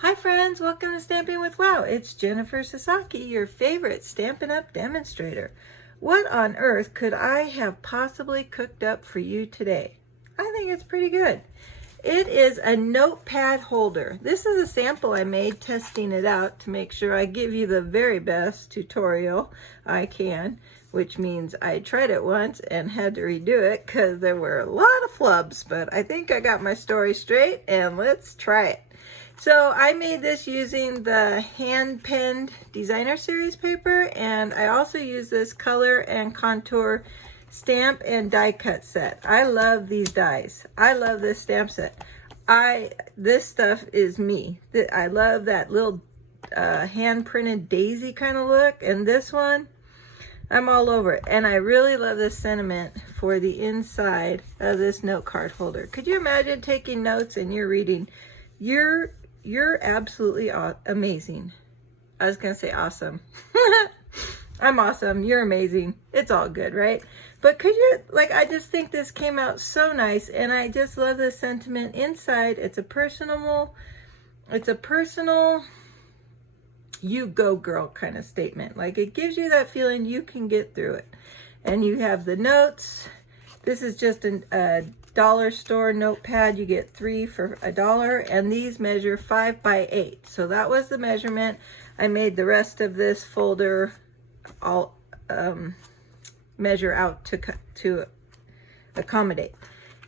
Hi friends, welcome to Stamping with Wow. It's Jennifer Sasaki, your favorite Stampin' Up! Demonstrator. What on earth could I have possibly cooked up for you today? I think it's pretty good. It is a notepad holder. This is a sample I made testing it out to make sure I give you the very best tutorial I can, which means I tried it once and had to redo it because there were a lot of flubs, but I think I got my story straight and let's try it. So I made this using the hand-penned designer series paper, and I also use this color and contour stamp and die cut set. I love these dies. I love this stamp set. This stuff is me. I love that little hand-printed daisy kind of look, and this one, I'm all over it. And I really love this sentiment for the inside of this note card holder. Could you imagine taking notes and you're reading, You're absolutely amazing. I was going to say awesome. I'm awesome. You're amazing. It's all good, right? But could you, I just think this came out so nice, and I just love the sentiment inside. It's a personal, you go girl kind of statement. It gives you that feeling you can get through it. And you have the notes. This is just a dollar store notepad. You get 3 for $1, and these measure 5 by 8. So that was the measurement. I made the rest of this folder all measure out to accommodate.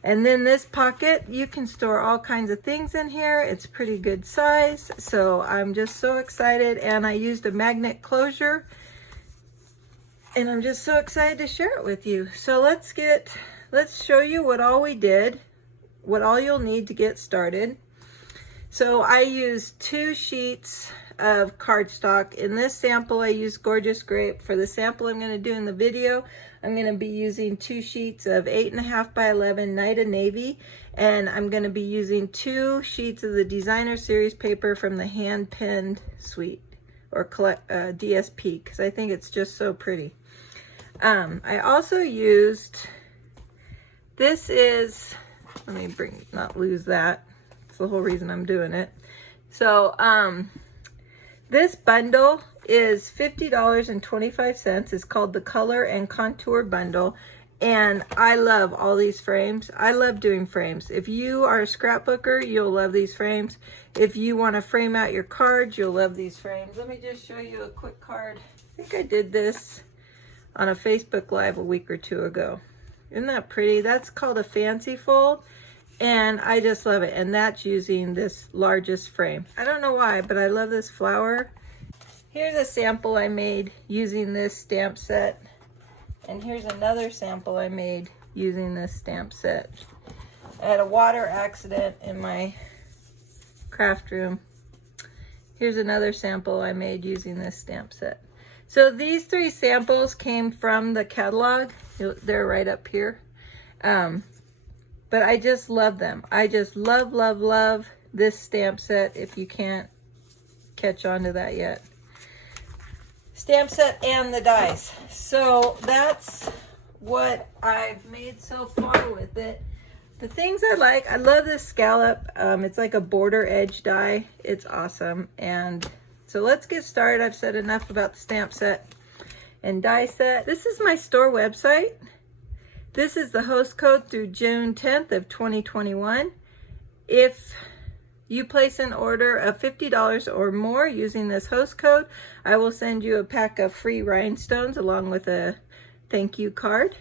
And then this pocket, you can store all kinds of things in here. It's pretty good size. So I'm just so excited, and I used a magnet closure, and I'm just so excited to share it with you. So let's show you what all we did, what all you'll need to get started. So I used 2 sheets of cardstock. In this sample, I used Gorgeous Grape. For the sample I'm going to do in the video, I'm going to be using 2 sheets of 8.5 by 11 Night of Navy, and I'm going to be using 2 sheets of the designer series paper from the hand penned suite, or DSP, because I think it's just so pretty. I also used, this is, let me not lose that. It's the whole reason I'm doing it. So this bundle is $50.25. It's called the Color and Contour Bundle. And I love all these frames. I love doing frames. If you are a scrapbooker, you'll love these frames. If you want to frame out your cards, you'll love these frames. Let me just show you a quick card. I think I did this on a Facebook Live a week or 2 ago. Isn't that pretty? That's called a fancy fold, and I just love it. And that's using this largest frame. I don't know why, but I love this flower. Here's a sample I made using this stamp set, and here's another sample I made using this stamp set. I had a water accident in my craft room. Here's another sample I made using this stamp set. So these 3 samples came from the catalog. They're right up here. But I just love them. I just love this stamp set, if you can't catch on to that yet. Stamp set and the dies. So that's what I've made so far with it. The things I love this scallop. It's like a border edge die. It's awesome. And so let's get started. I've said enough about the stamp set and die set. This is my store website. This is the host code through June 10th of 2021. If you place an order of $50 or more using this host code, I will send you a pack of free rhinestones along with a thank you card.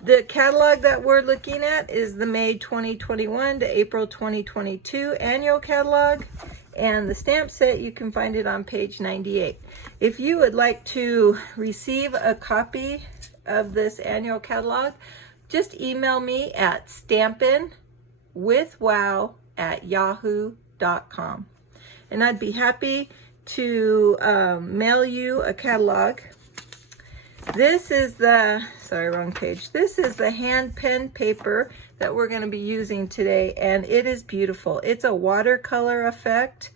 The catalog that we're looking at is the May 2021 to April 2022 annual catalog. And the stamp set, you can find it on page 98. If you would like to receive a copy of this annual catalog, just email me at stampinwithwow@yahoo.com. And I'd be happy to mail you a catalog. This is the, sorry, wrong page. This is the hand pen paper that we're going to be using today, and it is beautiful. It's a watercolor effect.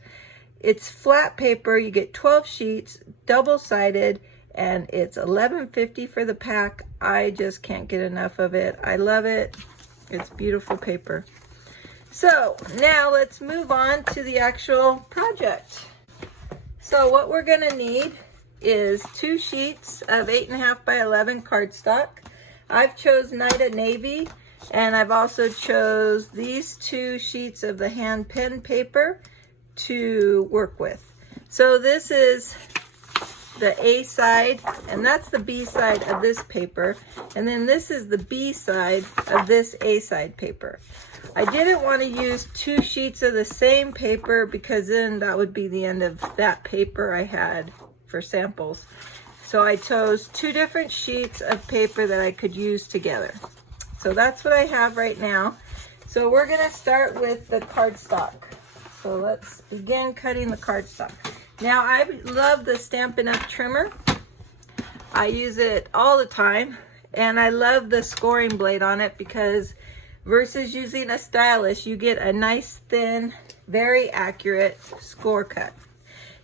It's flat paper. You get 12 sheets, double-sided, and it's $11.50 for the pack. I just can't get enough of it. I love it. It's beautiful paper. So now let's move on to the actual project. So what we're gonna need is 2 sheets of 8.5 by 11 cardstock. I've chose Night of Navy, and I've also chose these 2 sheets of the hand pen paper to work with. So this is the A side, and that's the B side of this paper, and then this is the B side of this A side paper. I didn't want to use 2 sheets of the same paper because then that would be the end of that paper I had for samples. So I chose 2 different sheets of paper that I could use together. So that's what I have right now. So we're going to start with the cardstock. So let's begin cutting the cardstock. Now I love the Stampin' Up! Trimmer. I use it all the time, and I love the scoring blade on it because versus using a stylus, you get a nice thin, very accurate score cut.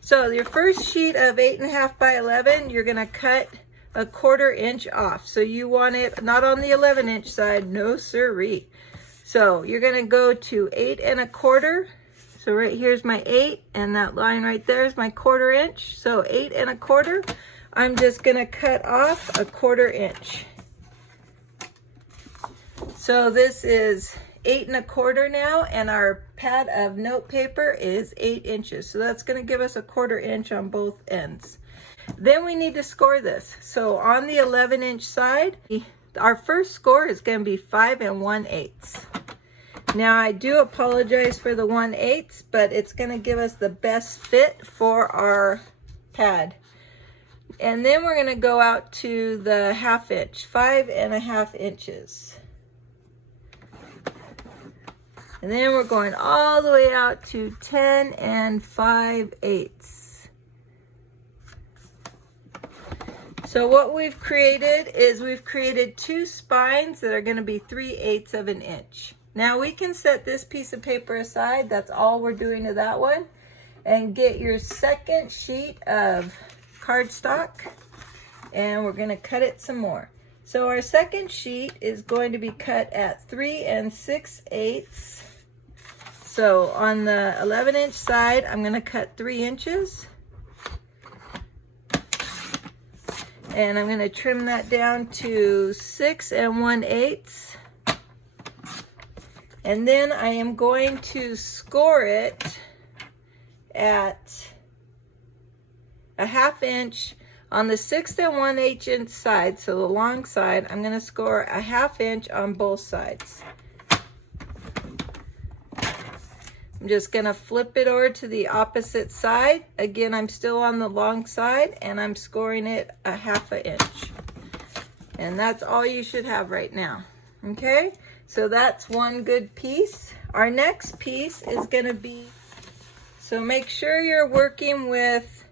So your first sheet of 8.5 by 11, you're gonna cut a 1/4 inch off. So you want it not on the 11-inch side, no siree. So you're gonna go to 8 1/4. So right here's my 8, and that line right there is my 1/4 inch. So 8 1/4, I'm just gonna cut off a 1/4 inch. So this is 8 1/4 now, and our pad of note paper is 8 inches. So that's going to give us a 1/4 inch on both ends. Then we need to score this. So on the 11-inch side, our first score is going to be 5 1/8. Now I do apologize for the 1/8, but it's going to give us the best fit for our pad. And then we're going to go out to the 1/2 inch, 5 1/2 inches. And then we're going all the way out to 10 5/8. So what we've created is we've created 2 spines that are going to be 3/8 of an inch. Now we can set this piece of paper aside. That's all we're doing to that one. And get your second sheet of cardstock, and we're going to cut it some more. So our second sheet is going to be cut at 3 6/8. So on the 11-inch side, I'm going to cut 3 inches. And I'm going to trim that down to 6 1/8. And then I am going to score it at a 1/2 inch on the 6 1/8 inch side. So the long side, I'm going to score a 1/2 inch on both sides. I'm just going to flip it over to the opposite side. Again, I'm still on the long side, and I'm scoring it a 1/2 inch. And that's all you should have right now. Okay, so that's one good piece. Our next piece is going to be, so make sure you're working with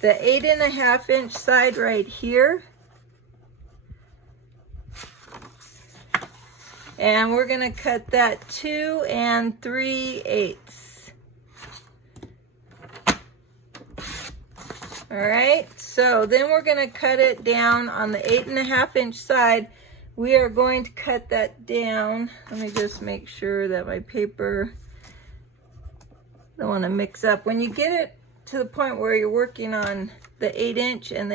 the 8 1/2 inch side right here. And we're going to cut that 2 3/8. All right, so then we're going to cut it down on the 8 1/2 inch side. We are going to cut that down. Let me just make sure that my paper, I don't want to mix up. When you get it to the point where you're working on the 8 inch and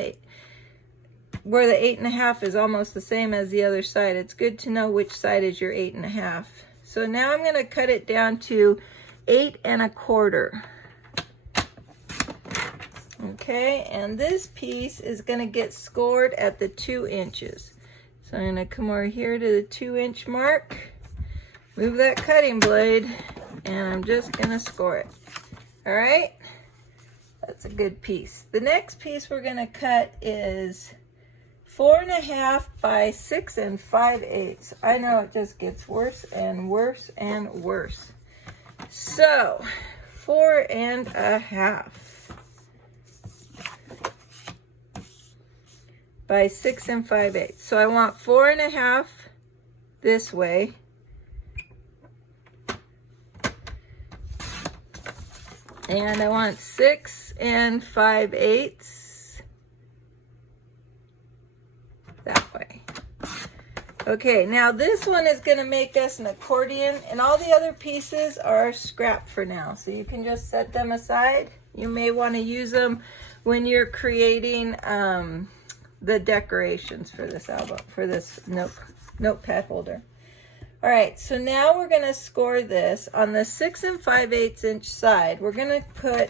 where the 8 1/2 is almost the same as the other side, it's good to know which side is your 8 1/2. So now I'm going to cut it down to 8 1/4. Okay, and this piece is going to get scored at the 2 inches. So I'm going to come over here to the 2 inch mark, move that cutting blade, and I'm just going to score it. All right, that's a good piece. The next piece we're going to cut is 4 1/2 by 6 5/8. I know it just gets worse and worse and worse. So 4 1/2 by 6 5/8. So I want 4 1/2 this way. And I want 6 5/8 that way. Okay, now this one is going to make us an accordion, and all the other pieces are scrap for now. So you can just set them aside. You may want to use them when you're creating the decorations for this album, for this notepad holder. All right, so now we're going to score this on the 6 5/8 inch side. We're going to put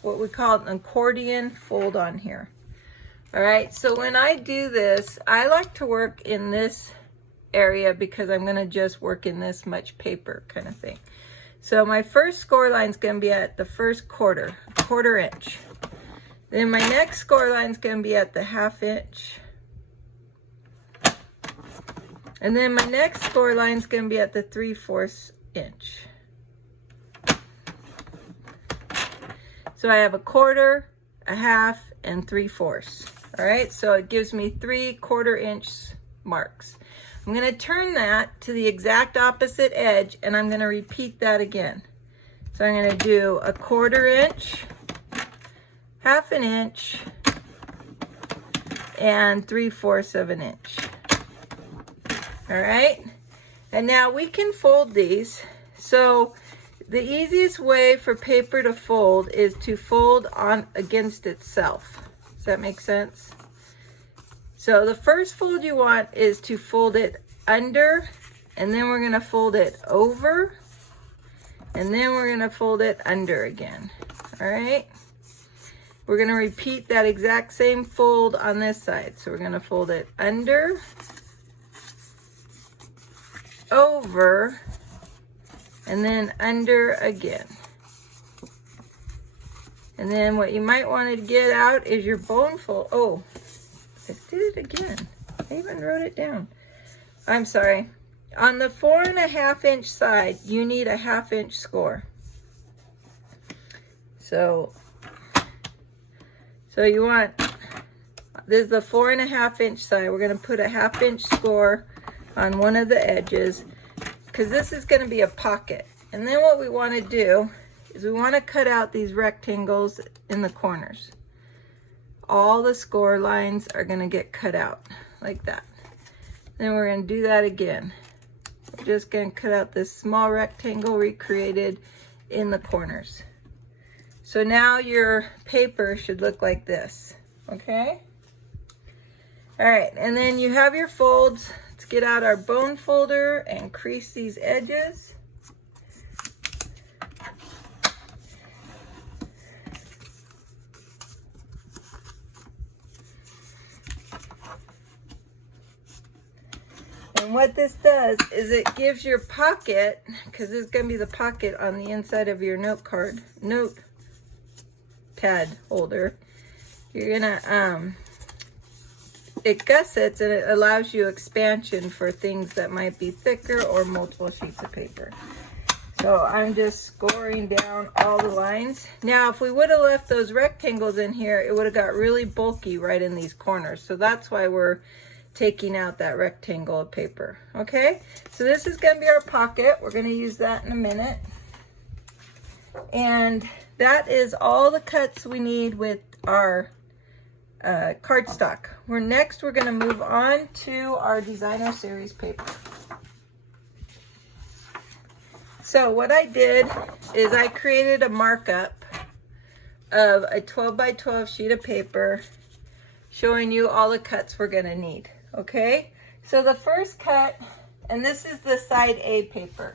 what we call an accordion fold on here. All right, so when I do this, I like to work in this area because I'm going to just work in this much paper kind of thing. So my first score line is going to be at the first quarter inch. Then my next score line is going to be at the 1/2 inch. And then my next score line is going to be at the 3/4 inch. So I have a quarter, a half, and 3/4. All right, so it gives me 3/4 inch marks. I'm going to turn that to the exact opposite edge, and I'm going to repeat that again. So I'm going to do a 1/4 inch, 1/2 inch, and 3/4 inch. All right, and now we can fold these. So the easiest way for paper to fold is to fold on against itself. Does that make sense? So the first fold you want is to fold it under, and then we're going to fold it over, and then we're going to fold it under again. All right, we're going to repeat that exact same fold on this side. So we're going to fold it under, over, and then under again. And then what you might want to get out is your bone fold. Oh, I did it again. I even wrote it down. I'm sorry. On the 4 1/2 inch side, you need a 1/2 inch score. So you want, this is the 4 1/2 inch side. We're going to put a 1/2 inch score on one of the edges because this is going to be a pocket. And then what we want to do is we want to cut out these rectangles in the corners. All the score lines are going to get cut out like that. Then we're going to do that again. We're just going to cut out this small rectangle recreated in the corners. So now your paper should look like this, okay? All right, and then you have your folds. Let's get out our bone folder and crease these edges. And what this does is it gives your pocket, because this is going to be the pocket on the inside of your notepad holder. You're gonna it gussets and it allows you expansion for things that might be thicker or multiple sheets of paper. So I'm just scoring down all the lines. Now, if we would have left those rectangles in here, it would have got really bulky right in these corners. So that's why we're taking out that rectangle of paper. Okay, so this is going to be our pocket. We're going to use that in a minute. And that is all the cuts we need with our cardstock. We're going to move on to our designer series paper. So what I did is I created a markup of a 12 by 12 sheet of paper showing you all the cuts we're going to need. Okay, so the first cut, and this is the side A paper.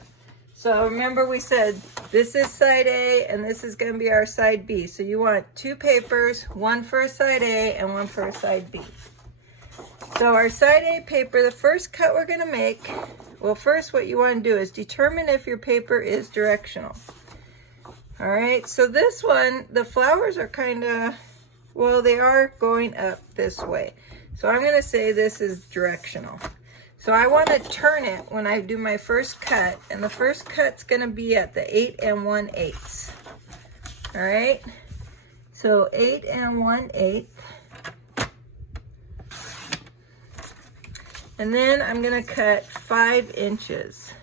So remember we said this is side A and this is going to be our side B. So you want two papers, one for a side A and one for a side B. So our side A paper, the first cut we're going to make, well, first what you want to do is determine if your paper is directional. All right, so this one, the flowers are kind of, well, they are going up this way. So I'm going to say this is directional. So I want to turn it when I do my first cut, and the first cut's going to be at the 8 1/8. All right, so 8 1/8. And then I'm going to cut 5 inches.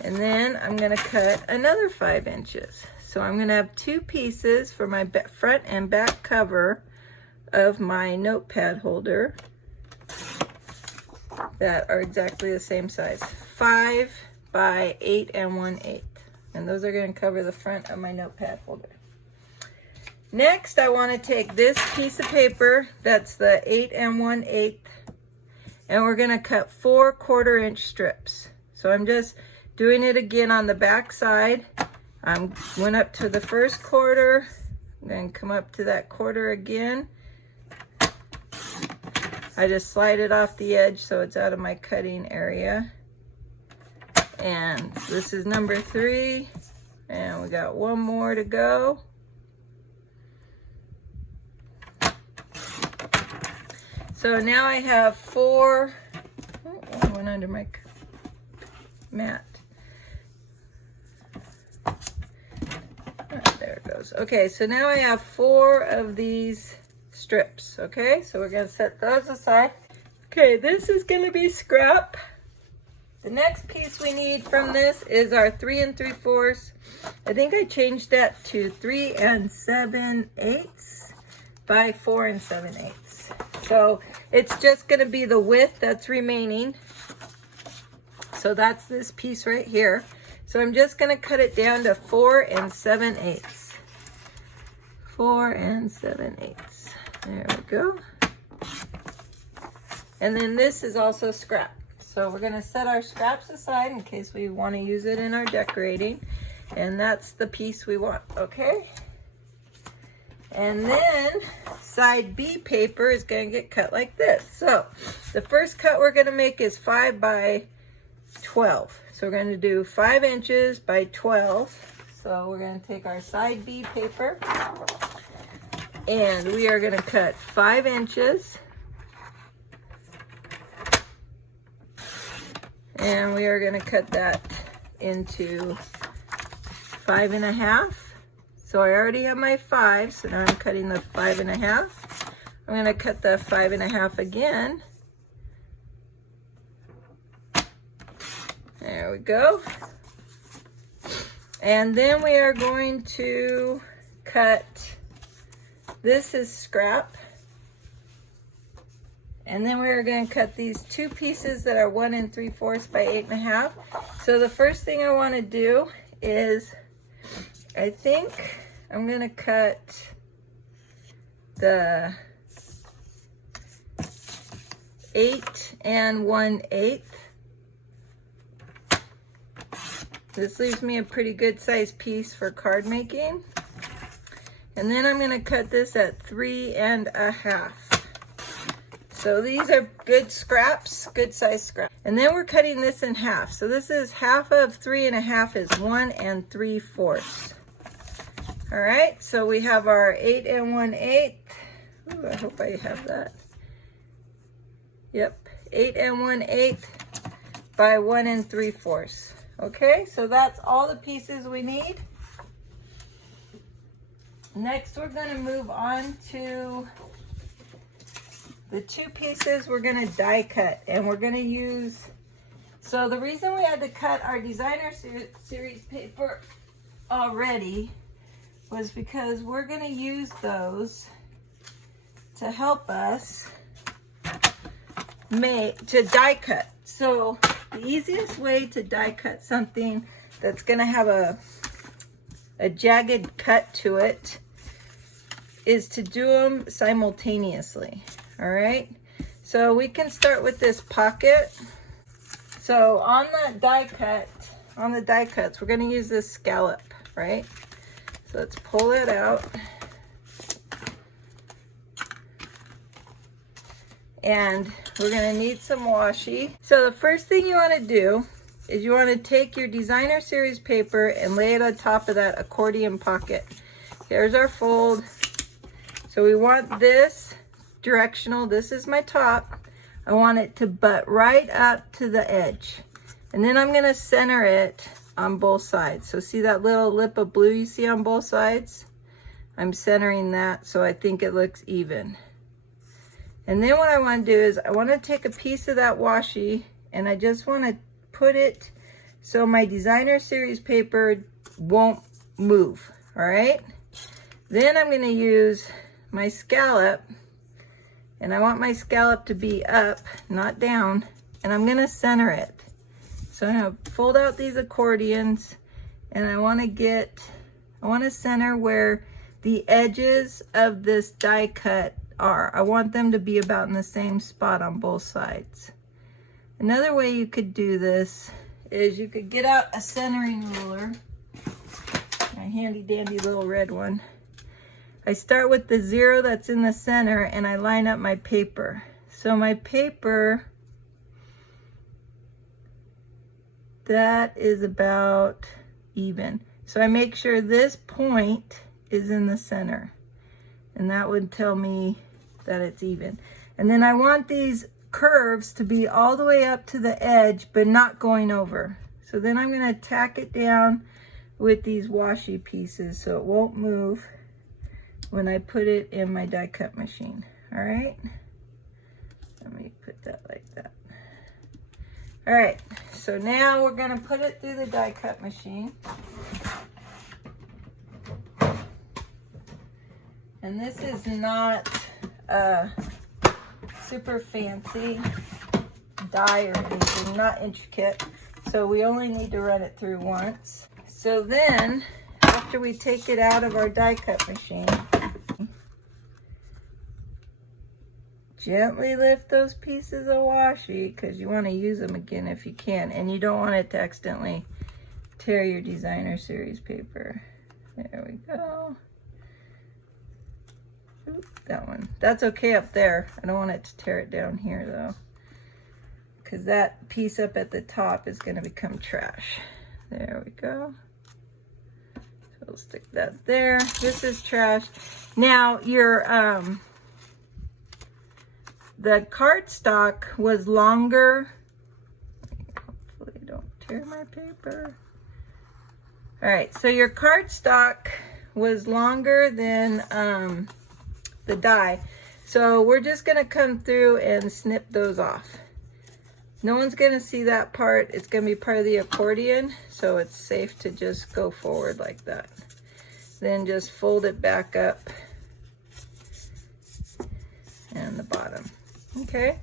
And then I'm going to cut another 5 inches. So I'm going to have two pieces for my front and back cover of my notepad holder. that are exactly the same size. 5 by 8 1/8. And those are going to cover the front of my notepad holder. Next, I want to take this piece of paper, that's the 8 1/8, and we're going to cut 4 1/4-inch strips. So I'm just doing it again on the back side. I went up to the first quarter, then come up to that quarter again. I just slide it off the edge so it's out of my cutting area. And this is number 3, and we got 1 more to go. So now I have 4, oh, went under my mat. Oh, there it goes. Okay, so now I have 4 of these strips, okay? So we're gonna set those aside. Okay, this is gonna be scrap. The next piece we need from this is our 3 3/4. I think I changed that to 3 7/8 by 4 7/8. So it's just going to be the width that's remaining. So that's this piece right here. So I'm just going to cut it down to 4 7/8. 4 7/8. There we go. And then this is also scrap. So we're going to set our scraps aside in case we want to use it in our decorating. And that's the piece we want, okay? And then side B paper is going to get cut like this. So the first cut we're going to make is 5 by 12. So we're going to do 5 inches by 12. So we're going to take our side B paper and we are going to cut 5 inches. And we are going to cut that into 5 1/2. So I already have my 5, so now I'm cutting the 5 1/2. I'm going to cut the 5 1/2 again. There we go. And then we are going to cut, this is scrap. And then we're going to cut these 2 pieces that are 1 3/4 by 8 1/2. So the first thing I want to do is, I think I'm going to cut the 8 1/8. This leaves me a pretty good size piece for card making. And then I'm going to cut this at 3 1/2. So these are good scraps, good size scraps. And then we're cutting this in half. So this is half of 3 1/2 is 1 3/4. All right, so we have our 8 1/8. Ooh, I hope I have that. Yep, 8 1/8 by 1 3/4. Okay, so that's all the pieces we need. Next, we're going to move on to the 2 pieces we're going to die cut, and we're going to use, so the reason we had to cut our designer series paper already was because we're going to use those to help us to die cut. So the easiest way to die cut something that's going to have a jagged cut to it is to do them simultaneously. All right, so we can start with this pocket. So on that die cut, on the die cuts, we're going to use this scallop, right? So let's pull it out. And we're going to need some washi. So the first thing you want to do is you want to take your designer series paper and lay it on top of that accordion pocket. Here's our fold. So we want this directional. This is my top. I want it to butt right up to the edge. And then I'm going to center it on both sides. So see that little lip of blue you see on both sides? I'm centering that so I think it looks even. And then what I want to do is I want to take a piece of that washi and I just want to put it so my designer series paper won't move. All right. Then I'm going to use my scallop, and I want my scallop to be up, not down. and I'm gonna center it. So I'm gonna fold out these accordions, and I wanna center where the edges of this die cut are. I want them to be about in the same spot on both sides. Another way you could do this is you could get out a centering ruler, my handy dandy little red one. I start with the 0 that's in the center and I line up my paper. So my paper, that is about even. So I make sure this point is in the center, and that would tell me that it's even. And then I want these curves to be all the way up to the edge, but not going over. So then I'm going to tack it down with these washi pieces so it won't move when I put it in my die cut machine. All right, let me put that like that. All right, so now we're going to put it through the die cut machine. And this is not super fancy die or anything, not intricate. So we only need to run it through once. So then, after we take it out of our die cut machine, gently lift those pieces of washi because you want to use them again if you can. And you don't want it to accidentally tear your designer series paper. There we go. That one. That's okay up there. I don't want it to tear it down here though, because that piece up at the top is going to become trash. There we go. So we'll stick that there. This is trash. Now your the cardstock was longer. Hopefully don't tear my paper. All right, so your cardstock was longer than the die. So we're just gonna come through and snip those off. No one's gonna see that part. It's gonna be part of the accordion, so it's safe to just go forward like that. Then just fold it back up and the bottom. Okay,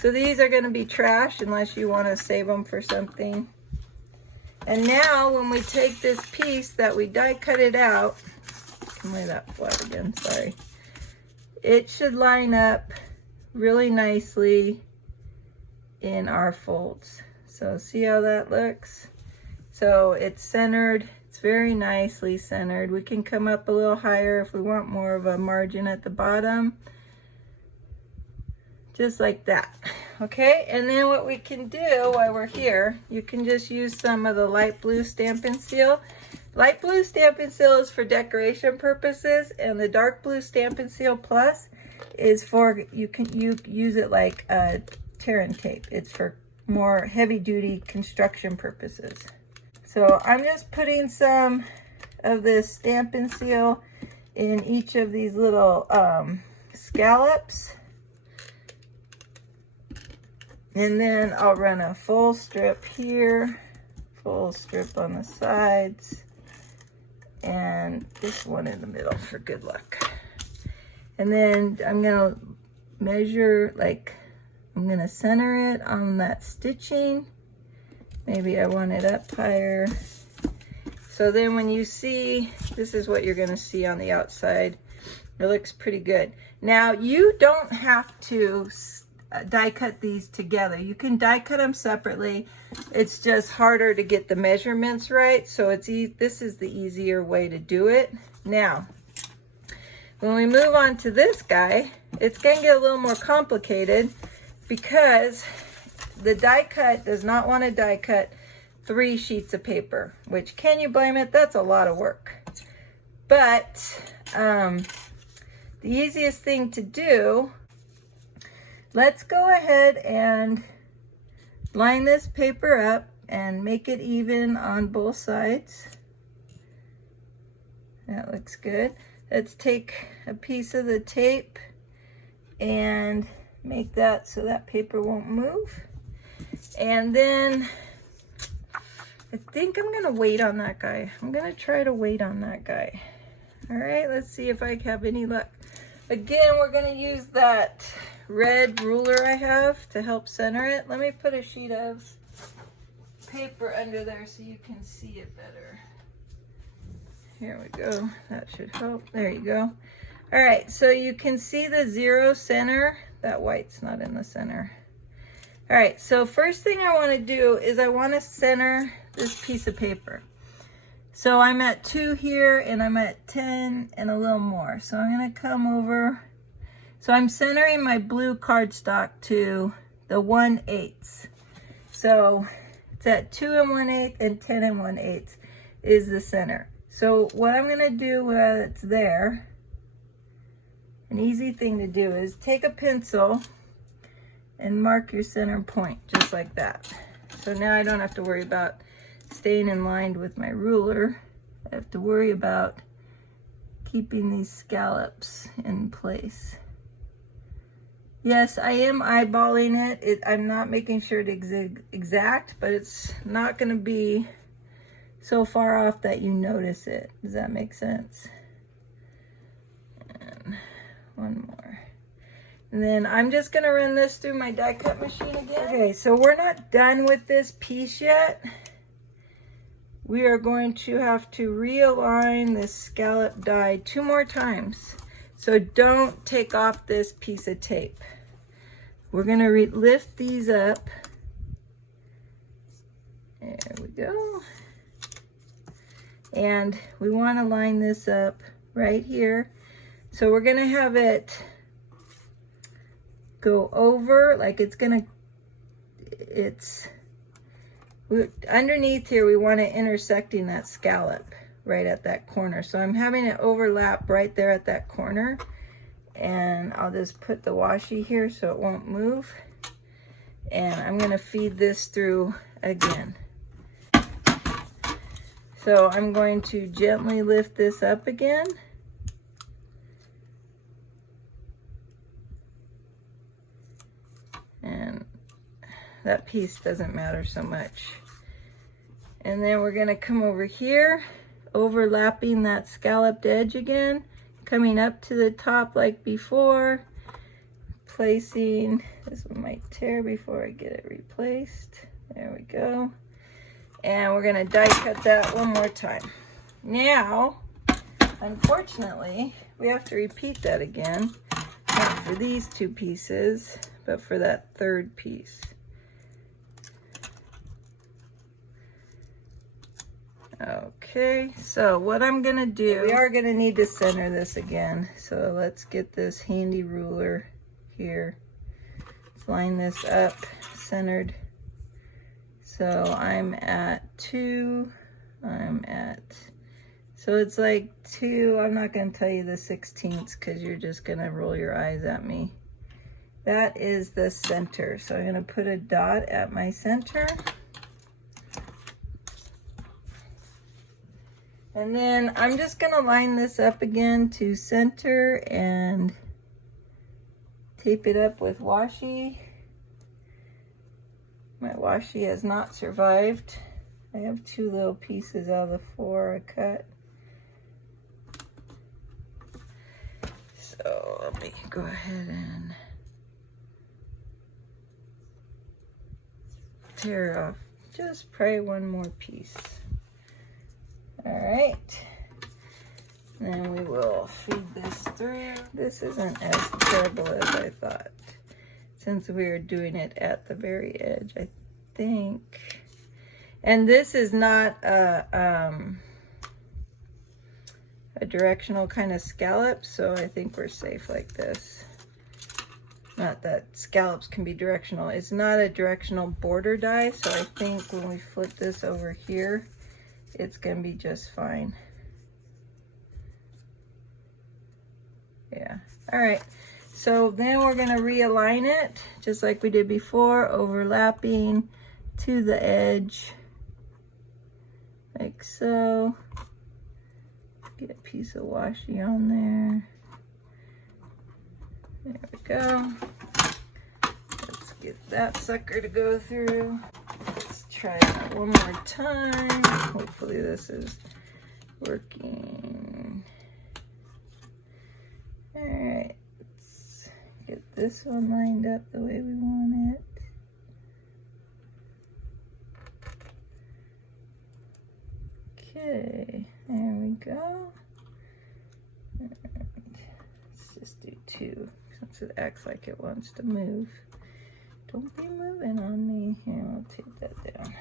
so these are gonna be trash unless you wanna save them for something. And now when we take this piece that we die cut it out, can lay that flat again, sorry. It should line up really nicely in our folds. So see how that looks? So it's centered, it's very nicely centered. We can come up a little higher if we want more of a margin at the bottom. Just like that, okay? And then what we can do while we're here, you can just use some of the light blue Stampin' Seal. Light blue Stampin' Seal is for decoration purposes, and the dark blue Stampin' Seal Plus is for, you use it like tear and tape. It's for more heavy duty construction purposes. So I'm just putting some of this Stampin' Seal in each of these little scallops. And then I'll run a full strip here, full strip on the sides, and this one in the middle for good luck. And then I'm gonna measure, like, I'm gonna center it on that stitching. Maybe I want it up higher. So then when you see, this is what you're gonna see on the outside. It looks pretty good. Now you don't have to die cut these together. You can die cut them separately. It's just harder to get the measurements right. So this is the easier way to do it. Now, when we move on to this guy, it's going to get a little more complicated because the die cut does not want to die cut 3 sheets of paper, which, can you blame it? That's a lot of work. But the easiest thing to do, let's go ahead and line this paper up and make it even on both sides. That looks good. Let's take a piece of the tape and make that so that paper won't move. And then I think I'm gonna wait on that guy. I'm gonna try to wait on that guy. All right, let's see if I have any luck. Again, we're gonna use that red ruler I have to help center it. Let me put a sheet of paper under there so you can see it better. Here we go. That should help. There you go. All right, so you can see the 0 center. That white's not in the center. All right, so first thing I want to do is I want to center this piece of paper. So I'm at 2 here and I'm at 10 and a little more. So I'm going to come over. So I'm centering my blue cardstock to the 1/8. So it's at 2 1/8 and 10 1/8 is the center. So what I'm going to do while it's there, an easy thing to do is take a pencil and mark your center point just like that. So now I don't have to worry about staying in line with my ruler. I have to worry about keeping these scallops in place. Yes, I am eyeballing it. I'm not making sure it's exact, but it's not going to be so far off that you notice it. Does that make sense? And one more. And then I'm just going to run this through my die cut machine again. Okay, so we're not done with this piece yet. We are going to have to realign this scallop die 2 more times. So don't take off this piece of tape. We're going to lift these up. There we go. And we want to line this up right here. So we're going to have it go over, like underneath here, we want it intersecting that scallop right at that corner. So I'm having it overlap right there at that corner. And I'll just put the washi here so it won't move. And I'm going to feed this through again. So I'm going to gently lift this up again. And that piece doesn't matter so much. And then we're going to come over here, overlapping that scalloped edge again, coming up to the top like before, placing, this one might tear before I get it replaced. There we go. And we're going to die cut that one more time. Now, unfortunately, we have to repeat that again, not for these 2 pieces, but for that 3rd piece. Okay, so what I'm going to do, we are going to need to center this again. So let's get this handy ruler here. Let's line this up, centered. So I'm at 2, so it's like 2, I'm not going to tell you the 16ths because you're just going to roll your eyes at me. That is the center. So I'm going to put a dot at my center. And then I'm just going to line this up again to center and tape it up with washi. My washi has not survived. I have 2 little pieces out of the 4 I cut. So let me go ahead and tear off just probably 1 more piece. All right, then we will feed this through. This isn't as terrible as I thought, since we are doing it at the very edge, I think. And this is not a directional kind of scallop, so I think we're safe like this. Not that scallops can be directional. It's not a directional border die, so I think when we flip this over here, it's going to be just fine. Yeah. All right. So then we're going to realign it just like we did before, overlapping to the edge like so. Get a piece of washi on there. There we go. Let's get that sucker to go through. Let's try that one more time. Hopefully this is working. All right, let's get this one lined up the way we want it. Okay, there we go. And let's just do 2 since it acts like it wants to move. Don't be moving on me. Here, I'll take that down.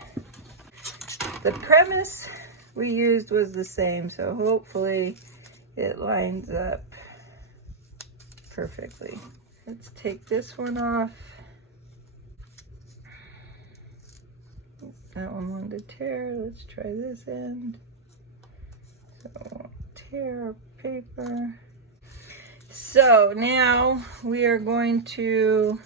The premise we used was the same, so hopefully it lines up perfectly. Let's take this one off. That one wanted to tear. Let's try this end. So I won't tear our paper. So now we are going to,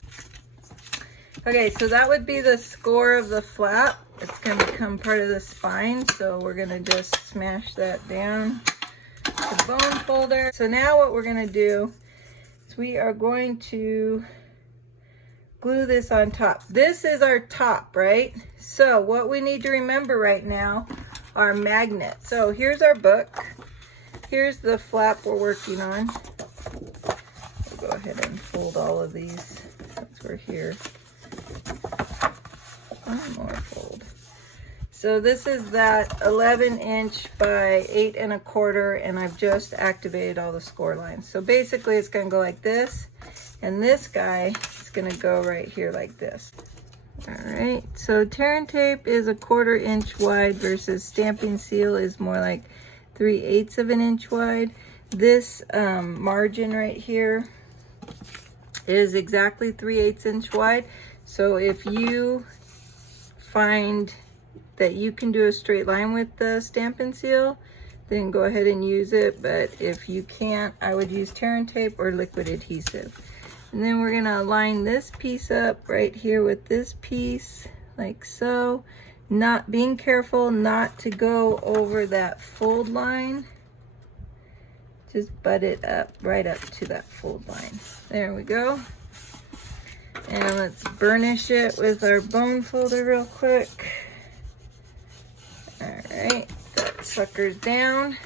okay, so that would be the score of the flap. It's going to become part of the spine, so we're going to just smash that down the bone folder. So now what we're going to do is we are going to glue this on top. This is our top, right? So what we need to remember right now are magnets. So here's our book. Here's the flap we're working on. We'll go ahead and fold all of these since we're here. One more fold. So this is that 11" by 8 1/4, and I've just activated all the score lines. So basically it's going to go like this, and this guy is going to go right here like this. All right, so tear and tape is 1/4 inch wide versus Stampin' Seal is more like 3/8 of an inch wide. This margin right here is exactly 3/8 inch wide. So if you find that you can do a straight line with the Stampin' Seal, then go ahead and use it. But if you can't, I would use tear and tape or liquid adhesive. And then we're gonna line this piece up right here with this piece, like so. Not being careful not to go over that fold line. Just butt it up, right up to that fold line. There we go. And let's burnish it with our bone folder real quick. All right, that sucker's down.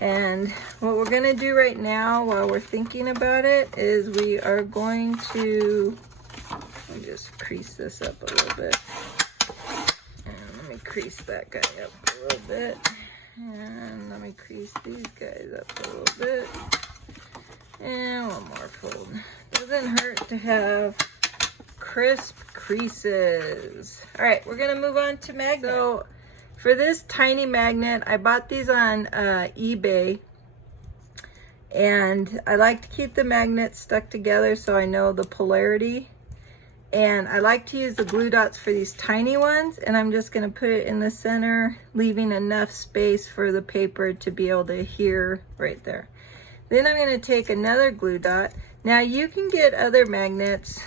And what we're gonna do right now while we're thinking about it is we are going to, let me just crease this up a little bit. And let me crease that guy up a little bit. And let me crease these guys up a little bit. And one more fold. Doesn't hurt to have crisp creases. All right, we're gonna move on to magnet. So for this tiny magnet, I bought these on eBay, and I like to keep the magnets stuck together so I know the polarity. And I like to use the glue dots for these tiny ones, and I'm just gonna put it in the center, leaving enough space for the paper to be able to adhere right there. Then I'm gonna take another glue dot. Now you can get other magnets.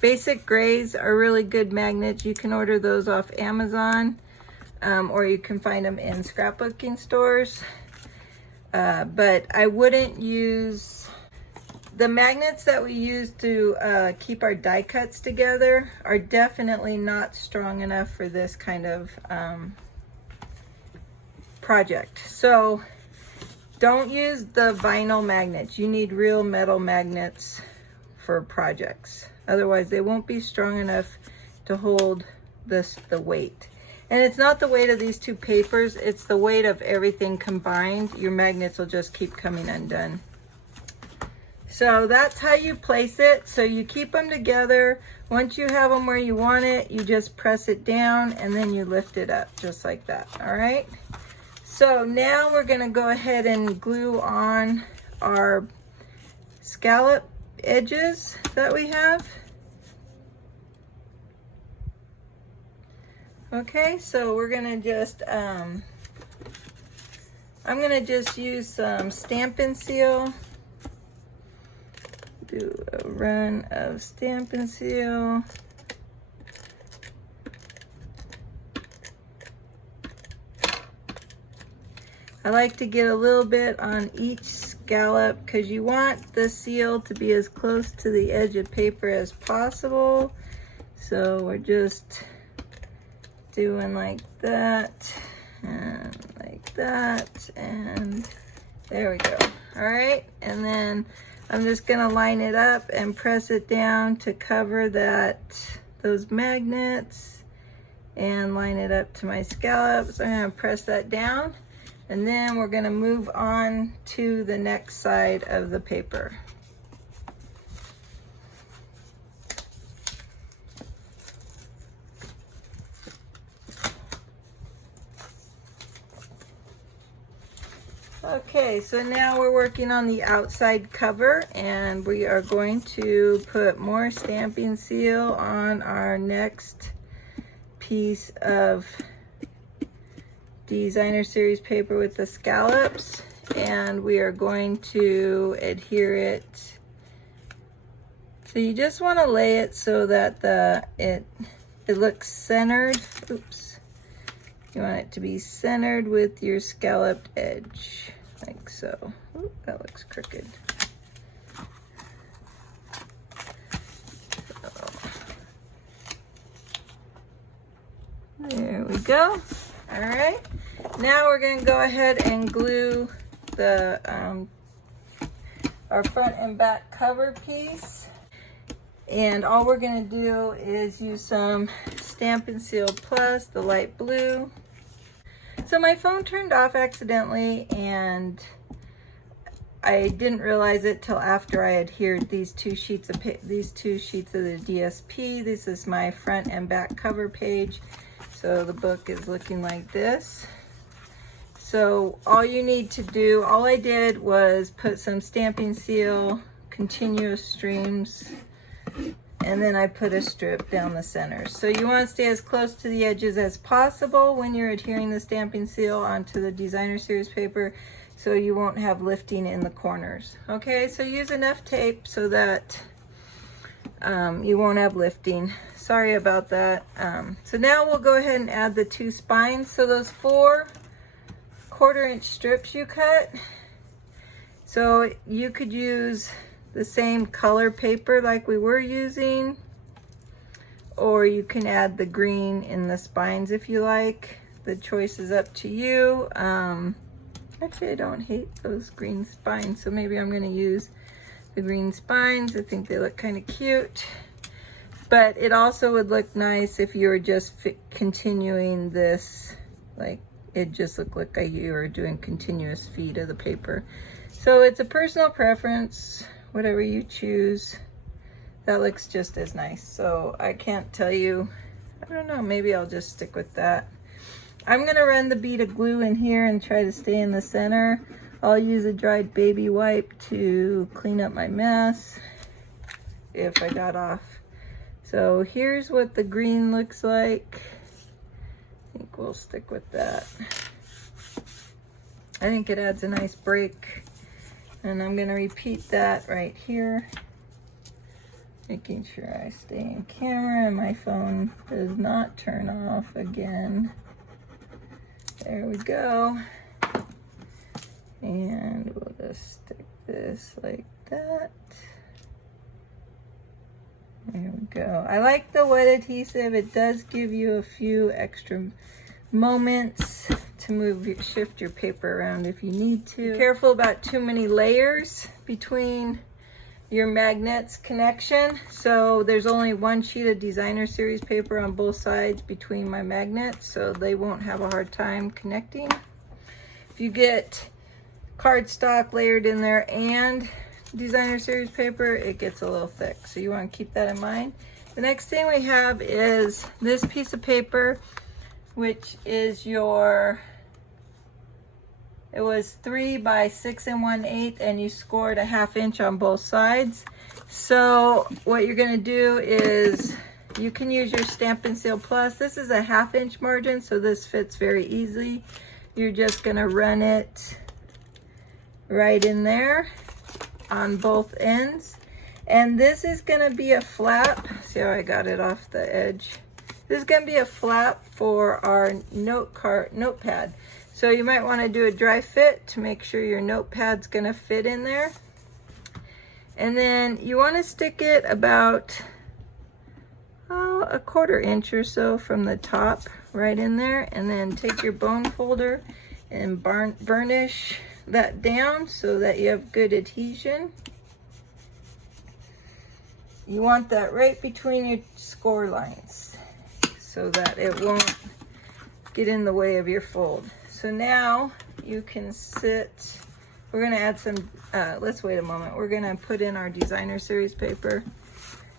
Basic Grays are really good magnets. You can order those off Amazon. Or you can find them in scrapbooking stores. But I wouldn't use, the magnets that we use to keep our die cuts together are definitely not strong enough for this kind of project. So don't use the vinyl magnets. You need real metal magnets for projects. Otherwise they won't be strong enough to hold the weight. And it's not the weight of these two papers, it's the weight of everything combined. Your magnets will just keep coming undone. So that's how you place it. So you keep them together. Once you have them where you want it, you just press it down and then you lift it up just like that, all right? So now we're gonna go ahead and glue on our scallop edges that we have. Okay, so we're gonna just, I'm gonna just use some Stampin' Seal. Do a run of Stampin' Seal. I like to get a little bit on each scallop because you want the seal to be as close to the edge of paper as possible. So we're just doing like that and like that, and there we go. All right, and then I'm just gonna line it up and press it down to cover those magnets and line it up to my scallop. So I'm gonna press that down, and then we're gonna move on to the next side of the paper. Okay, so now we're working on the outside cover, and we are going to put more stamping seal on our next piece of designer series paper with the scallops, and we are going to adhere it. So you just want to lay it so that it looks centered. Oops. You want it to be centered with your scalloped edge, like so. Ooh, that looks crooked. There we go. All right. Now we're going to go ahead and glue the our front and back cover piece. And all we're going to do is use some Stampin' Seal Plus, the light blue. So my phone turned off accidentally, and I didn't realize it till after I adhered these two sheets of the DSP. This is my front and back cover page. So the book is looking like this. So all you need to do, all I did was put some Stampin' Seal continuous streams, and then I put a strip down the center. So you want to stay as close to the edges as possible when you're adhering the Stampin' Seal onto the designer series paper, so you won't have lifting in the corners. Okay, so use enough tape so that you won't have lifting. Sorry about that. So now we'll go ahead and add the two spines. So those 4 1/4-inch strips you cut, so you could use the same color paper like we were using, or you can add the green in the spines if you like. The choice is up to you. Actually, I don't hate those green spines, so maybe I'm going to use the green spines. I think they look kind of cute, but it also would look nice if you were just continuing this, like it just looked like you were doing continuous feet of the paper. So it's a personal preference, whatever you choose. That looks just as nice. So I can't tell you, I don't know, maybe I'll just stick with that. I'm gonna run the bead of glue in here and try to stay in the center. I'll use a dried baby wipe to clean up my mess if I got off. So here's what the green looks like. I think we'll stick with that. I think it adds a nice break. And I'm gonna repeat that right here, making sure I stay in camera and my phone does not turn off again. There we go. And we'll just stick this like that. There we go. I like the wet adhesive. It does give you a few extra moments to shift your paper around if you need to. Be careful about too many layers between your magnets connection. So there's only 1 sheet of designer series paper on both sides between my magnets, so they won't have a hard time connecting. If you get cardstock layered in there and designer series paper, it gets a little thick, so you want to keep that in mind. The next thing we have is this piece of paper, which is it was 3 by 6 1/8, and you scored a 1/2 inch on both sides. So what you're going to do is you can use your Stampin' Seal Plus. This is a 1/2 inch margin, so this fits very easily. You're just going to run it right in there on both ends, and this is going to be a flap. See how I got it off the edge? This is going to be a flap for our notepad. So you might want to do a dry fit to make sure your notepad's going to fit in there. And then you want to stick it about a 1/4 inch or so from the top right in there, and then take your bone folder and burnish that down so that you have good adhesion. you want that right between your score lines so that it won't get in the way of your fold. So now you can sit, we're gonna add some, let's wait a moment. We're gonna put in our designer series paper.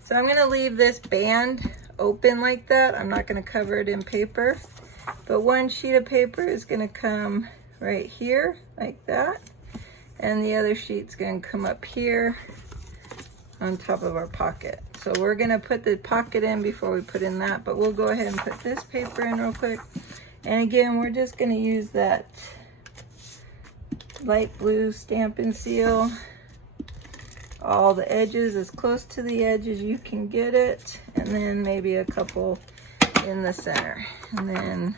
So I'm gonna leave this band open like that. I'm not gonna cover it in paper, but one sheet of paper is gonna come right here like that. And the other sheet's gonna come up here on top of our pocket. So we're gonna put the pocket in before we put in that, but we'll go ahead and put this paper in real quick. And again, we're just gonna use that light blue Stampin' seal. All the edges, as close to the edge as you can get it, and then maybe a couple in the center. And then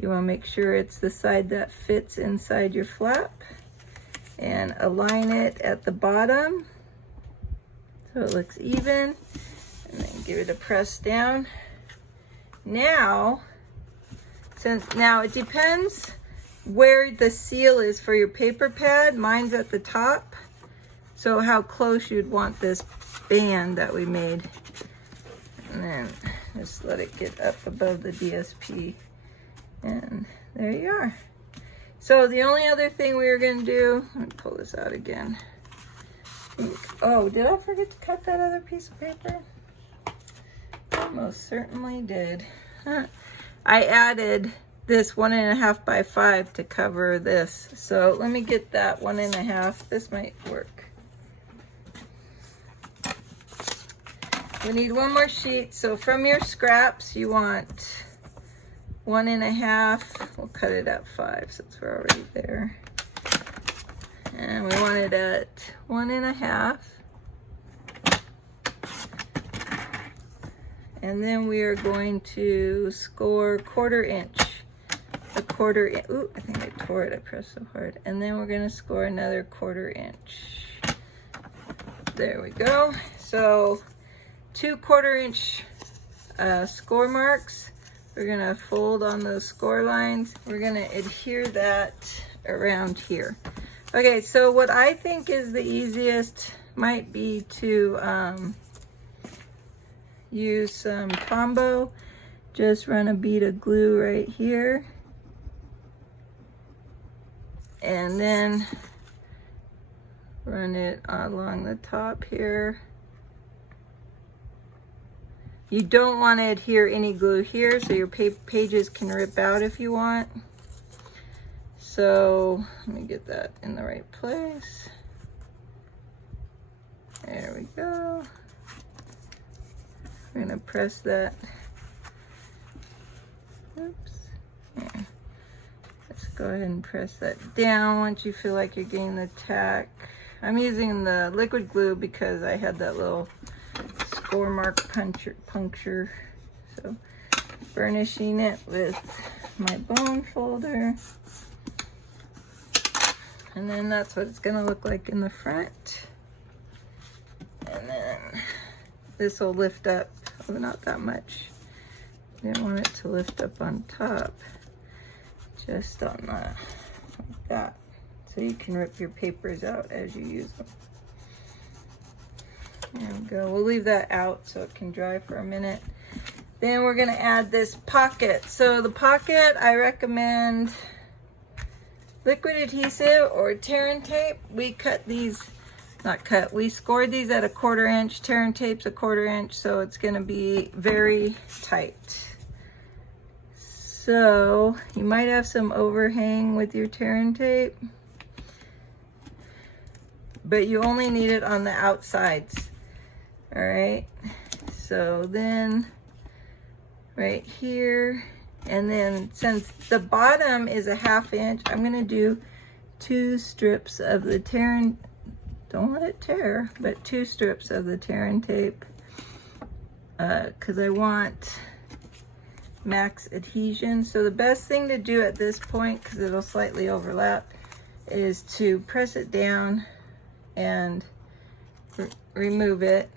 you wanna make sure it's the side that fits inside your flap, and align it at the bottom so it looks even, and then give it a press down. Now it depends where the seal is for your paper pad. Mine's at the top, so how close you'd want this band that we made. And then just let it get up above the DSP, and there you are. So the only other thing we were gonna do, let me pull this out again. Oh, did I forget to cut that other piece of paper? I most certainly did. I added this 1.5 by 5 to cover this. So let me get that 1.5. This might work. We need one more sheet. So from your scraps, you want 1.5. We'll cut it at 5 since we're already there. And we want it at 1.5. And then we are going to score 1/4 inch. Ooh, I think I tore it, I pressed so hard. And then we're gonna score another 1/4 inch. There we go. So 2 1/4 inch score marks. We're gonna fold on those score lines. We're gonna adhere that around here. Okay, so what I think is the easiest might be to use some Tombow. Just run a bead of glue right here. And then run it along the top here. You don't want to adhere any glue here, so your pages can rip out if you want. So let me get that in the right place. There we go. We're gonna press that. Oops. Yeah. Let's go ahead and press that down once you feel like you're getting the tack. I'm using the liquid glue because I had that little score mark puncture. So burnishing it with my bone folder. And then that's what it's gonna look like in the front. And then this will lift up, oh, not that much. Didn't want it to lift up on top, just on that, like that. So you can rip your papers out as you use them. There we go. We'll leave that out so it can dry for a minute. Then we're gonna add this pocket. So the pocket, I recommend liquid adhesive or tear and tape. We cut these, we scored these at 1/4 inch. Tear and tape's 1/4 inch, so it's gonna be very tight. So you might have some overhang with your tear and tape, but you only need it on the outsides. All right, so then right here, and then since the bottom is 1/2 inch, I'm gonna do 2 strips of the tear and, don't let it tear, but 2 strips of the tear and tape, because I want max adhesion. So the best thing to do at this point, because it'll slightly overlap, is to press it down and remove it.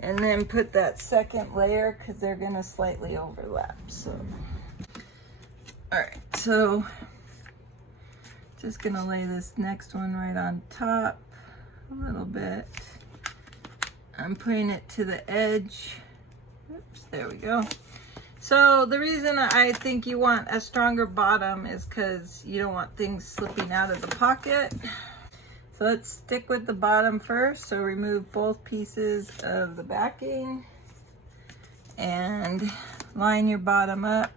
And then put that second layer, because they're gonna slightly overlap. So, all right, So just gonna lay this next one right on top a little bit. I'm putting it to the edge. Oops, there we go. So the reason I think you want a stronger bottom is because you don't want things slipping out of the pocket. So let's stick with the bottom first. So remove both pieces of the backing and line your bottom up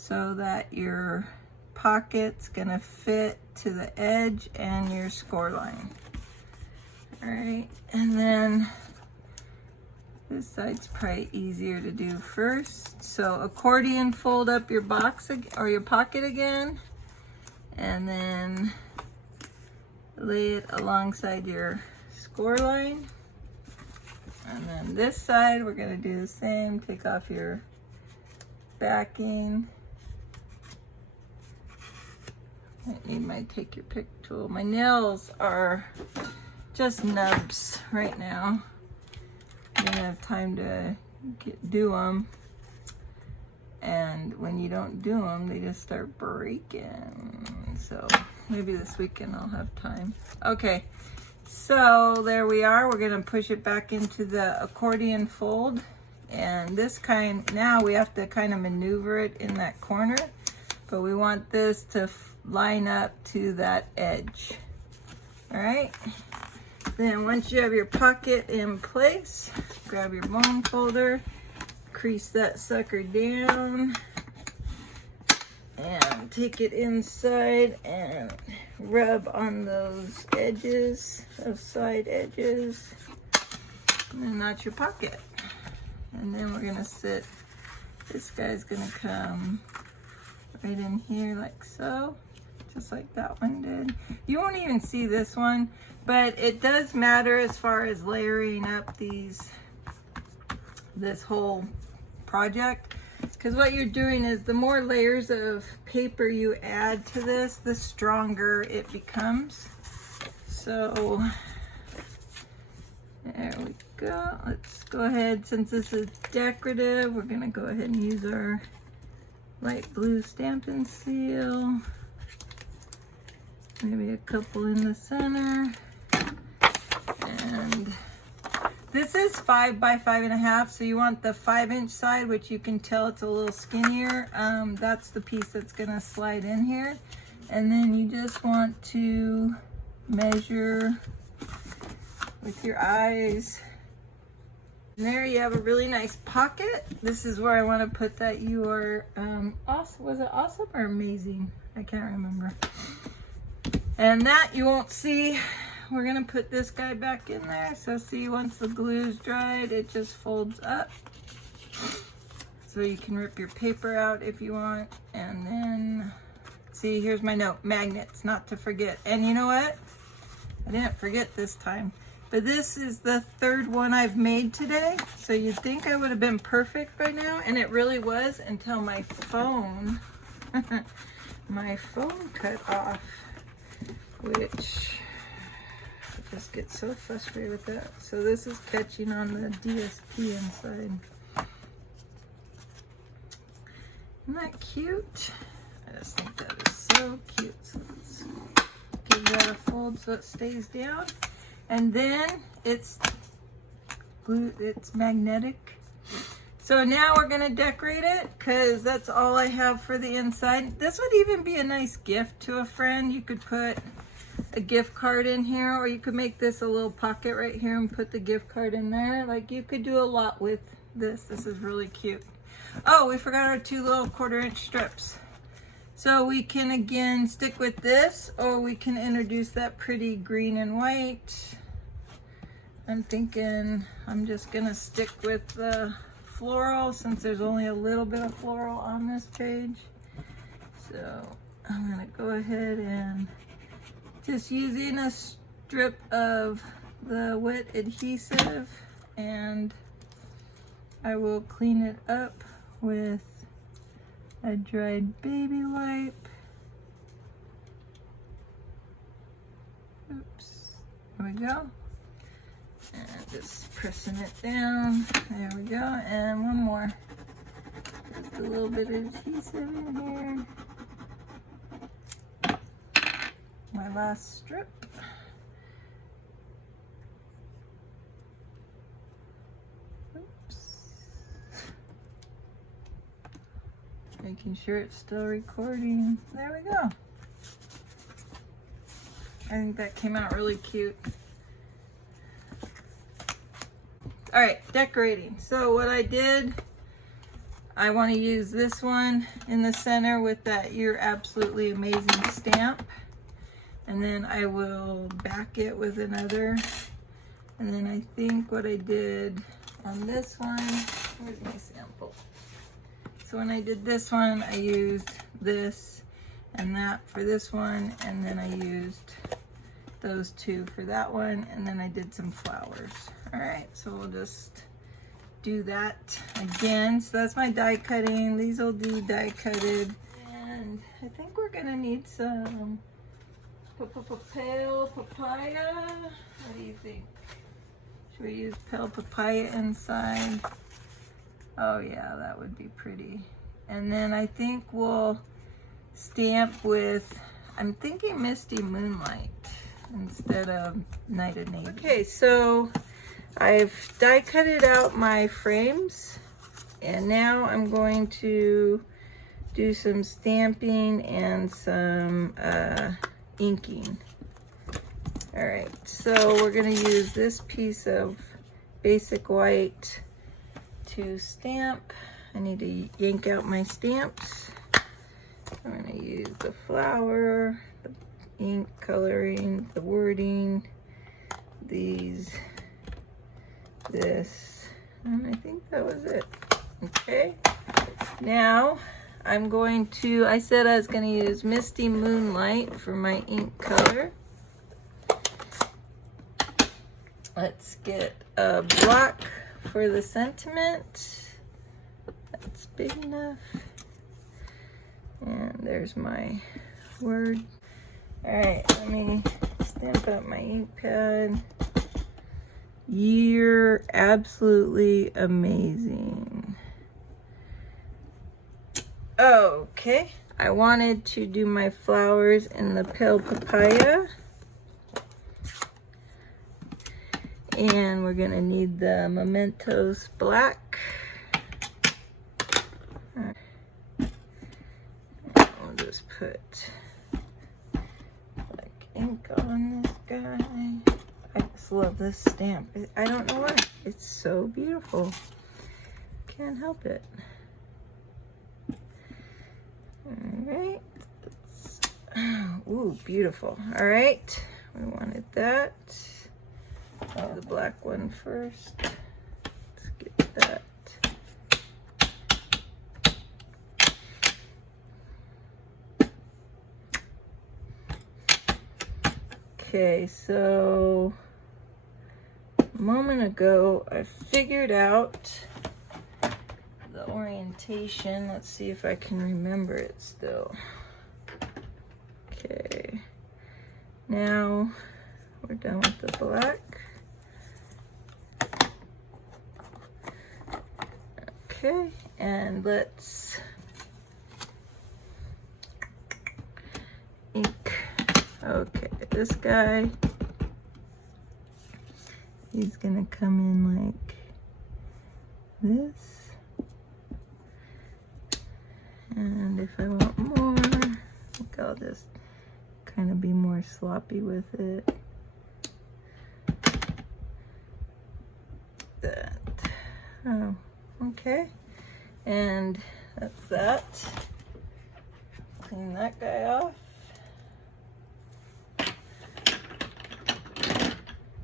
so that your pocket's gonna fit to the edge and your score line. All right, and then this side's probably easier to do first. So accordion fold up your box or your pocket again, and then lay it alongside your score line. And then this side, we're gonna do the same. Take off your backing. You might take your pick tool. My nails are just nubs right now. I don't have time to do them. And when you don't do them, they just start breaking. So maybe this weekend I'll have time. Okay, so there we are. We're gonna push it back into the accordion fold. And this kind, now we have to kind of maneuver it in that corner, but we want this to line up to that edge. All right. Then once you have your pocket in place, grab your bone folder, crease that sucker down, and take it inside and rub on those edges, those side edges, and then that's your pocket. And then we're gonna sit, this guy's gonna come right in here like so, just like that one did. You won't even see this one, but it does matter as far as layering up this whole project, because what you're doing is the more layers of paper you add to this, the stronger it becomes. So there we go. Let's go ahead, since this is decorative, we're gonna go ahead and use our light blue Stampin' seal. Maybe a couple in the center. And this is 5 by 5.5, so you want the 5-inch side, which you can tell it's a little skinnier. That's the piece that's gonna slide in here. And then you just want to measure with your eyes. And there you have a really nice pocket. This is where I want to put that you are awesome. Was it awesome or amazing? I can't remember. And that you won't see. We're gonna put this guy back in there. So see, once the glue's dried, it just folds up. So you can rip your paper out if you want. And then, see, here's my note, magnets, not to forget. And you know what? I didn't forget this time. But this is the third one I've made today. So you'd think I would have been perfect by now. And it really was until my phone, my phone cut off, which I just get so frustrated with that. So this is catching on the DSP inside. Isn't that cute? I just think that is so cute. So let's give that a fold so it stays down. And then it's glue, it's magnetic. So now we're gonna decorate it because that's all I have for the inside. This would even be a nice gift to a friend. You could put a gift card in here, or you could make this a little pocket right here and put the gift card in there. Like, you could do a lot with this. This is really cute. Oh, we forgot our 2 little 1/4-inch strips. So we can again stick with this, or we can introduce that pretty green and white. I'm thinking I'm just gonna stick with the floral since there's only a little bit of floral on this page. So I'm gonna go ahead and just using a strip of the wet adhesive, and I will clean it up with a dried baby wipe. Oops, there we go. And just pressing it down. There we go. And one more. Just a little bit of adhesive in here. my last strip. Oops. Making sure it's still recording. There we go. I think that came out really cute. All right, decorating. So what I did, I want to use this one in the center with that "You're Absolutely Amazing" stamp. And then I will back it with another. And then I think what I did on this one, where's my sample? So when I did this one, I used this and that for this one, and then I used those two for that one, and then I did some flowers. All right, so we'll just do that again. So that's my die cutting. These will be die cutted. And I think we're gonna need some pale papaya. What do you think? Should we use pale papaya inside? Oh yeah, that would be pretty. And then I think we'll stamp with, I'm thinking Misty Moonlight instead of Night of Navy. Okay, so I've die cutted out my frames, and now I'm going to do some stamping and some inking. All right, so we're gonna use this piece of basic white to stamp. I need to yank out my stamps. I'm gonna use the flower, the ink coloring, the wording, these, this, and I think that was it. Okay, now I'm going to, I said I was going to use Misty Moonlight for my ink color. Let's get a block for the sentiment. That's big enough. And there's my word. All right, let me stamp up my ink pad. You're absolutely amazing. Okay, I wanted to do my flowers in the pale papaya. And we're gonna need the Mementos black. I'll just put like ink on this guy. I just love this stamp. I don't know why. It's so beautiful. Can't help it. All right. Ooh, beautiful. All right. We wanted that. Oh, the black one first. Let's get that. Okay, so a moment ago I figured out the orientation. Let's see if I can remember it still. Okay, now we're done with the black. Okay, and let's ink. Okay, this guy, he's gonna come in like this. And if I want more, I think I'll just kind of be more sloppy with it. That. Oh, okay. And that's that. Clean that guy off.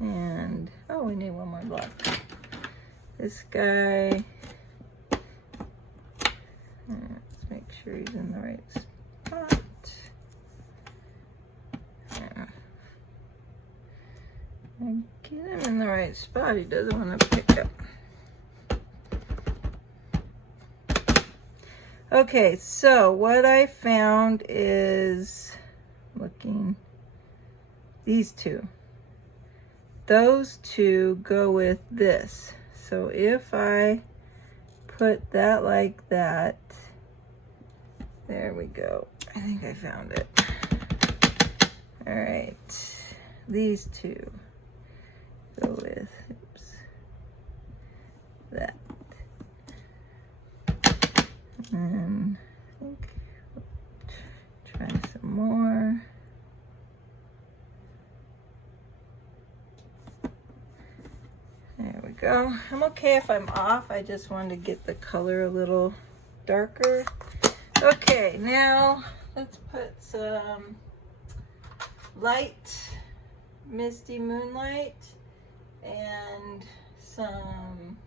And, oh, we need one more block. This guy, let's make sure he's in the right spot. Yeah. And get him in the right spot. He doesn't want to pick up. Okay, so what I found is, looking, these two. Those two go with this. So if I put that like that, there we go. I think I found it. All right, these two go with, oops, that. And I think we'll try some more. There we go. I'm okay if I'm off. I just wanted to get the color a little darker. Okay, now let's put some light, misty moonlight, and some,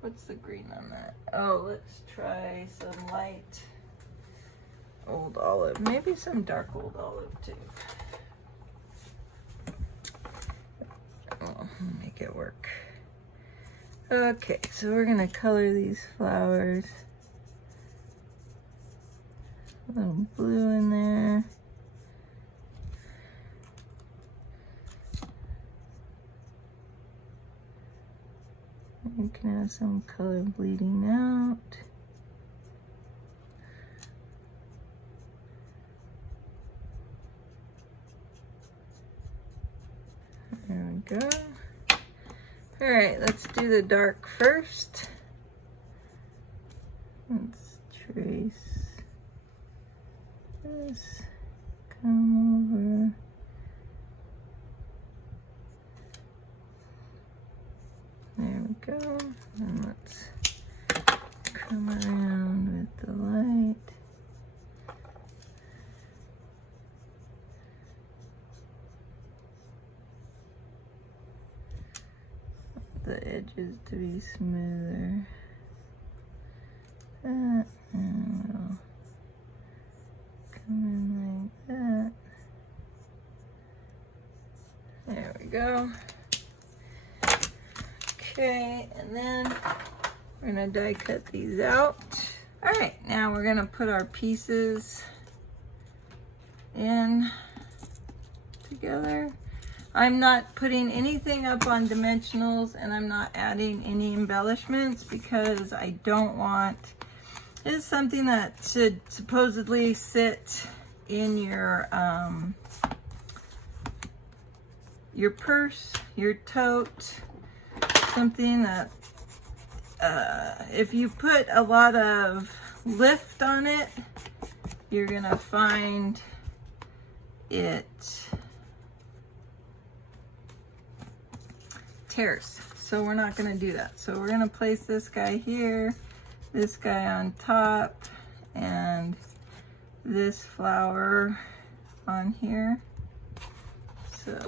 what's the green on that? Oh, let's try some light old olive, maybe some dark old olive too. Oh, make it work. Okay, so we're gonna color these flowers. A little blue in there. You can have some color bleeding out. There we go. All right, let's do the dark first. Let's trace this, come over. There we go. And let's come around with the light. The edges to be smoother. That, and we'll come in like that. There we go. Okay, and then we're gonna die cut these out. All right, now we're gonna put our pieces in together. I'm not putting anything up on dimensionals, and I'm not adding any embellishments because I don't want, this is something that should supposedly sit in your purse, your tote, something that if you put a lot of lift on it, you're gonna find it tears. So we're not gonna do that. So we're gonna place this guy here, this guy on top, and this flower on here. So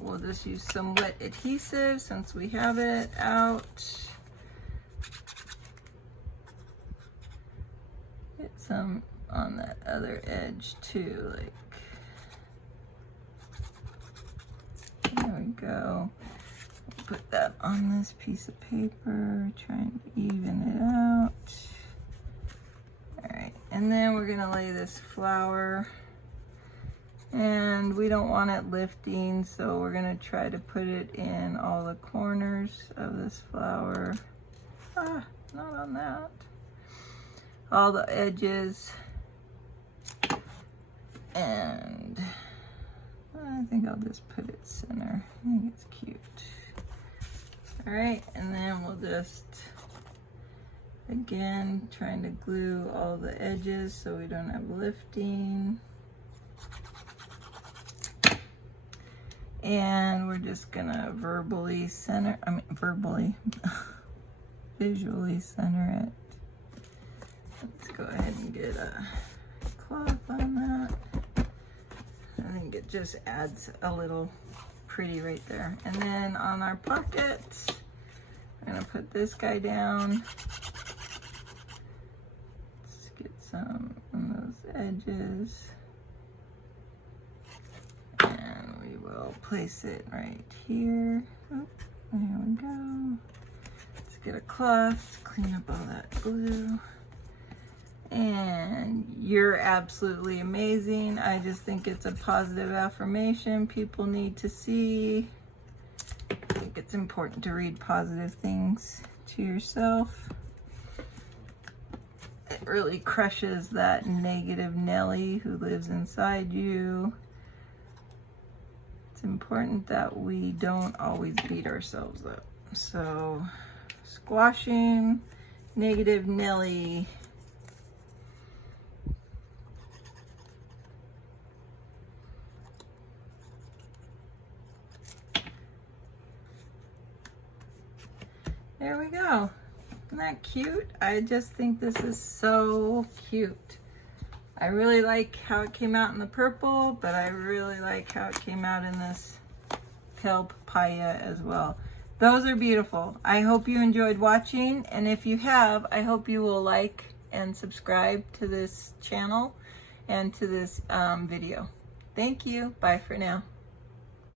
we'll just use some wet adhesive since we have it out. Get some on that other edge too, like, there we go. Put that on this piece of paper, trying to even it out. All right, and then we're gonna lay this flower, and we don't want it lifting, so we're gonna try to put it in all the corners of this flower. Ah, not on that. All the edges. And I think I'll just put it center. I think it's cute. All right, and then we'll just, again, trying to glue all the edges so we don't have lifting. And we're just gonna visually center it. Let's go ahead and get a cloth on that. I think it just adds a little pretty right there. And then on our pockets, we're gonna put this guy down. Let's get some on those edges. And we will place it right here. Oh, there we go. Let's get a cloth, clean up all that glue. And you're absolutely amazing. I just think it's a positive affirmation people need to see. I think it's important to read positive things to yourself. It really crushes that negative Nelly who lives inside you. It's important that we don't always beat ourselves up. So, squashing, negative Nelly. There we go. Isn't that cute? I just think this is so cute. I really like how it came out in the purple, but I really like how it came out in this pale papaya as well. Those are beautiful. I hope you enjoyed watching, and if you have, I hope you will like and subscribe to this channel and to this video. Thank you. Bye for now.